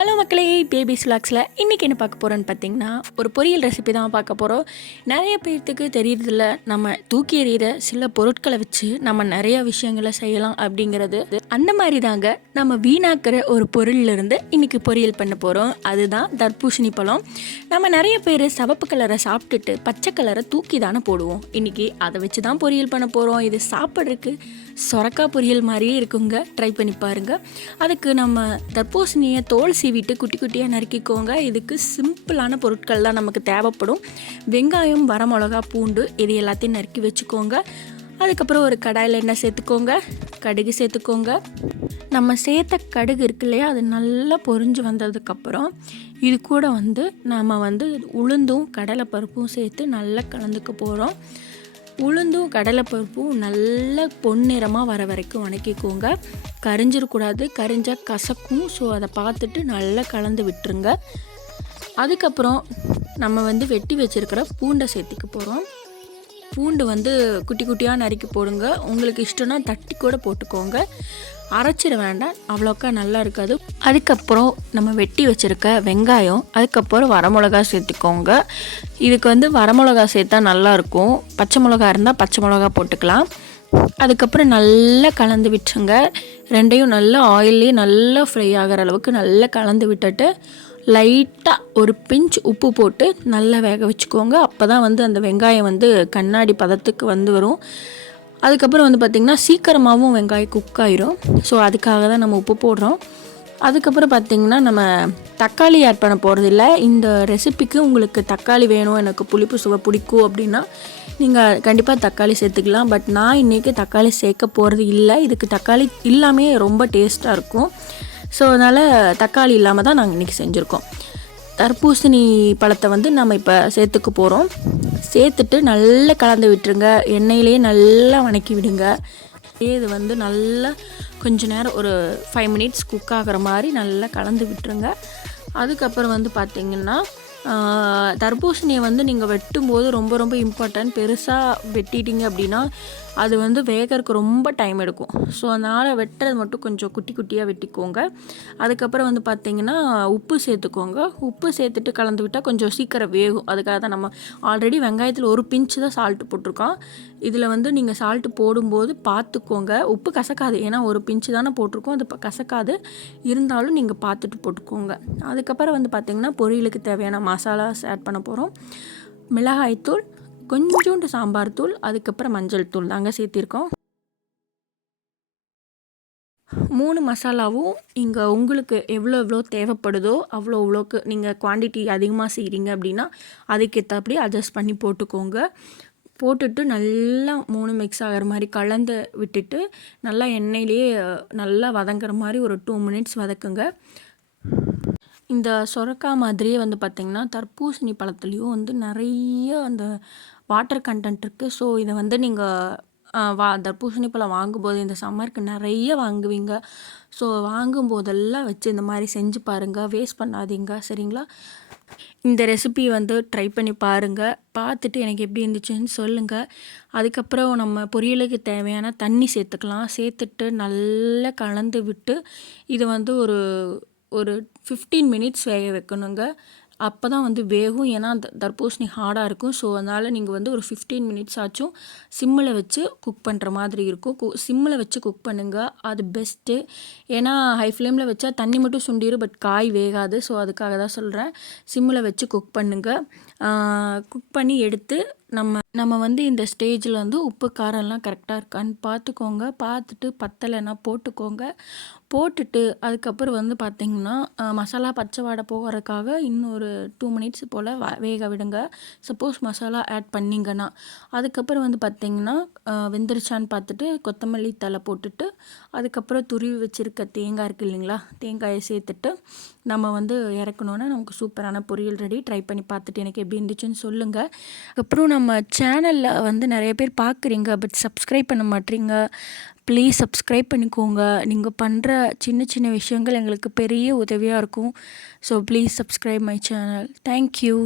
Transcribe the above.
Hello மக்களே, babies விலாக்ஸில் இன்றைக்கி என்ன பார்க்க போகிறோன்னு பார்த்தீங்கன்னா, ஒரு பொரியல் ரெசிபி தான் பார்க்க போகிறோம். நிறைய பேர்த்துக்கு தெரியறதில்ல, நம்ம தூக்கி எறிகிற சில பொருட்களை வச்சு நம்ம நிறைய விஷயங்களை செய்யலாம் அப்படிங்கிறது. அந்த மாதிரி தாங்க நம்ம வீணாக்கிற ஒரு பொருளிலிருந்து இன்றைக்கி பொரியல் பண்ண போகிறோம். அதுதான் தர்பூசணி பழம். நம்ம நிறைய பேர் சிவப்பு கலரை சாப்பிட்டுட்டு பச்சை கலரை தூக்கி தானே போடுவோம். இன்றைக்கி அதை வச்சு தான் பொரியல் பண்ண போகிறோம். இது சாப்பிட்றதுக்கு சொரக்காய் பொரியல் மாதிரியே இருக்குங்க. ட்ரை பண்ணி பாருங்கள். அதுக்கு நம்ம தர்பூசணியை தோல் சீவிட்டு குட்டி குட்டியாக நறுக்கிக்கோங்க. இதுக்கு சிம்பிளான பொருட்கள் தான் நமக்கு தேவைப்படும். வெங்காயம், வரமிளகா, பூண்டு இது எல்லாத்தையும் நறுக்கி வச்சுக்கோங்க. அதுக்கப்புறம் ஒரு கடாயில் எண்ணெய் சேர்த்துக்கோங்க, கடுகு சேர்த்துக்கோங்க. நம்ம சேர்த்த கடுகு இருக்கு இல்லையா, அது நல்லா பொரிஞ்சு வந்ததுக்கப்புறம் இது கூட நம்ம உளுந்தும் கடலைப்பருப்பும் சேர்த்து நல்லா கலந்துக்க போகிறோம். உளுந்தும் கடலைப்பருப்பும் நல்ல பொன்னிறமாக வர வரைக்கும் வணக்கிக்கோங்க. கரிஞ்சிடக்கூடாது, கரிஞ்சால் கசக்கும். ஸோ அதை பார்த்துட்டு நல்லா கலந்து விட்டுருங்க. அதுக்கப்புறம் நம்ம வெட்டி வச்சுருக்கிற பூண்டை சேர்த்திக்க போகிறோம். பூண்டு குட்டி குட்டியாக நறுக்கி போடுங்க. உங்களுக்கு இஷ்டம்னா தட்டி கூட போட்டுக்கோங்க. அரைச்சிட வேண்டாம், அவ்வளோக்கா நல்லா இருக்காது. அதுக்கப்புறம் நம்ம வெட்டி வச்சுருக்க வெங்காயம், அதுக்கப்புறம் வரமிளகா சேர்த்துக்கோங்க. இதுக்கு வரமிளகா சேர்த்தா நல்லாயிருக்கும். பச்சை மிளகா இருந்தால் பச்சை மிளகா போட்டுக்கலாம். அதுக்கப்புறம் நல்லா கலந்து விட்டுருங்க. ரெண்டையும் நல்லா ஆயிலே நல்லா ஃப்ரை ஆகிற அளவுக்கு நல்லா கலந்து விட்டுட்டு லைட்டாக ஒரு பிஞ்ச் உப்பு போட்டு நல்லா வேக வச்சுக்கோங்க. அப்போ தான் அந்த வெங்காயம் கண்ணாடி பதத்துக்கு வரும். அதுக்கப்புறம் பார்த்திங்கன்னா சீக்கிரமாகவும் வெங்காயம் குக் ஆயிரும். ஸோ அதுக்காக தான் நம்ம உப்பு போடுறோம். அதுக்கப்புறம் பார்த்திங்கன்னா நம்ம தக்காளி ஆட் பண்ண போகிறதில்ல. இந்த ரெசிபிக்கு உங்களுக்கு தக்காளி வேணும், எனக்கு புளிப்பு சுவை பிடிக்கும் அப்படின்னா நீங்கள் கண்டிப்பாக தக்காளி சேர்த்துக்கலாம். பட் நான் இன்றைக்கி தக்காளி சேர்க்க போகிறது இல்லை. இதுக்கு தக்காளி இல்லாமே ரொம்ப டேஸ்ட்டாக இருக்கும். ஸோ அதனால் தக்காளி இல்லாமல் தான் நாங்கள் இன்றைக்கி செஞ்சுருக்கோம். தர்பூசணி பழத்தை நம்ம இப்போ சேர்த்துக்க போகிறோம். சேர்த்துட்டு நல்லா கலந்து விட்டுருங்க. எண்ணெயிலேயே நல்லா வணக்கி விடுங்க. இது நல்லா கொஞ்சம் நேரம் ஒரு 5 மினிட்ஸ் குக் ஆகிற மாதிரி நல்லா கலந்து விட்டுருங்க. அதுக்கப்புறம் பார்த்திங்கன்னா தர்பூசணியை நீங்கள் வெட்டும்போது ரொம்ப ரொம்ப இம்பார்ட்டன்ட். பெருசாக வெட்டிட்டிங்க அப்படின்னா அது வேகறதுக்கு ரொம்ப டைம் எடுக்கும். ஸோ அதனால் வெட்டுறது மட்டும் கொஞ்சம் குட்டி குட்டியாக வெட்டிக்கோங்க. அதுக்கப்புறம் பார்த்திங்கன்னா உப்பு சேர்த்துக்கோங்க. உப்பு சேர்த்துட்டு கலந்து விட்டால் கொஞ்சம் சீக்கிரம் வேகும். அதுக்காக தான் நம்ம ஆல்ரெடி வெங்காயத்தில் ஒரு பிஞ்சு தான் சால்ட்டு போட்டிருக்கோம். இதில் நீங்கள் சால்ட்டு போடும்போது பார்த்துக்கோங்க. உப்பு கசக்காது, ஏன்னா ஒரு பிஞ்சு தானே போட்டிருக்கோம். அது கசக்காது, இருந்தாலும் நீங்கள் பார்த்துட்டு போட்டுக்கோங்க. அதுக்கப்புறம் பார்த்திங்கன்னா பொரியலுக்கு தேவையான மசாலாஸ் ஆட் பண்ண போகிறோம். மிளகாய்த்தூள், கொஞ்சோண்டு சாம்பார் தூள், அதுக்கப்புறம் மஞ்சள் தூள் தாங்க சேர்த்திருக்கோம். 3 மசாலாவும் இங்கே உங்களுக்கு எவ்வளோ தேவைப்படுதோ அவ்வளோக்கு நீங்கள் குவான்டிட்டி அதிகமாக செய்கிறீங்க அப்படின்னா அதுக்கேற்றபடி அட்ஜஸ்ட் பண்ணி போட்டுக்கோங்க. போட்டுட்டு நல்லா 3 மிக்ஸ் ஆகிற மாதிரி கலந்து விட்டுட்டு நல்லா எண்ணெயிலேயே நல்லா வதங்குற மாதிரி ஒரு 2 மினிட்ஸ் வதக்குங்க. இந்த சொரக்காய் மாதிரியே பார்த்திங்கன்னா தர்பூசணி பழத்துலேயும் நிறைய அந்த வாட்டர் கண்டென்ட் இருக்குது. ஸோ இதை நீங்கள் தர்பூசணி பழம் வாங்கும்போது இந்த சம்மருக்கு நிறைய வாங்குவீங்க. ஸோ வாங்கும்போதெல்லாம் வச்சு இந்த மாதிரி செஞ்சு பாருங்கள், வேஸ்ட் பண்ணாதீங்க, சரிங்களா? இந்த ரெசிபி ட்ரை பண்ணி பாருங்கள். பார்த்துட்டு எனக்கு எப்படி இருந்துச்சுன்னு சொல்லுங்கள். அதுக்கப்புறம் நம்ம பொரியலுக்கு தேவையான தண்ணி சேர்த்துக்கலாம். சேர்த்துட்டு நல்லா கலந்து விட்டு இதை ஒரு 15 மினிட்ஸ் வேக வைக்கணுங்க. அப்போ தான் வேகும். ஏன்னா தர்பூசணி ஹார்டாக இருக்கும். ஸோ அதனால் நீங்கள் ஒரு 15 மினிட்ஸ் ஆச்சும் சிம்மில் வச்சு குக் பண்ணுற மாதிரி இருக்கும். சிம்மில் வச்சு குக் பண்ணுங்கள், அது பெஸ்ட்டு. ஏன்னா ஹை ஃப்ளேமில் வச்சா தண்ணி மட்டும் சுண்டிடும், பட் காய் வேகாது. ஸோ அதுக்காக தான் சொல்கிறேன், சிம்மில் வச்சு குக் பண்ணுங்கள். குக் பண்ணி எடுத்து நம்ம இந்த ஸ்டேஜில் உப்பு காரம்லாம் கரெக்டாக இருக்கான்னு பார்த்துக்கோங்க. பார்த்துட்டு பத்தலைன்னா போட்டுக்கோங்க. போட்டுட்டு அதுக்கப்புறம் பார்த்திங்கன்னா மசாலா பச்சை வாடை போகிறதுக்காக இன்னொரு 2 மினிட்ஸ் போல் வேக விடுங்க. சப்போஸ் மசாலா ஆட் பண்ணிங்கன்னா அதுக்கப்புறம் பார்த்திங்கன்னா வெந்துருச்சான்னு பார்த்துட்டு கொத்தமல்லி தழை போட்டுட்டு அதுக்கப்புறம் துருவி வச்சுருக்க தேங்காய் இருக்குது இல்லைங்களா, தேங்காயை சேர்த்துட்டு நம்ம இறக்கணுன்னா நமக்கு சூப்பரான பொரியல் ரெடி. ட்ரை பண்ணி பார்த்துட்டு எனக்கு எப்படி இருந்துச்சுன்னு சொல்லுங்கள். அப்புறம் நம்ம சேனலில் நிறைய பேர் பார்க்குறீங்க, பட் சப்ஸ்கிரைப் பண்ண மாட்டீங்க. ப்ளீஸ் சப்ஸ்கிரைப் பண்ணிக்கோங்க. நீங்கள் பண்ணுற சின்ன சின்ன விஷயங்கள் எங்களுக்கு பெரிய உதவியாக இருக்கும். So please subscribe my channel. Thank you.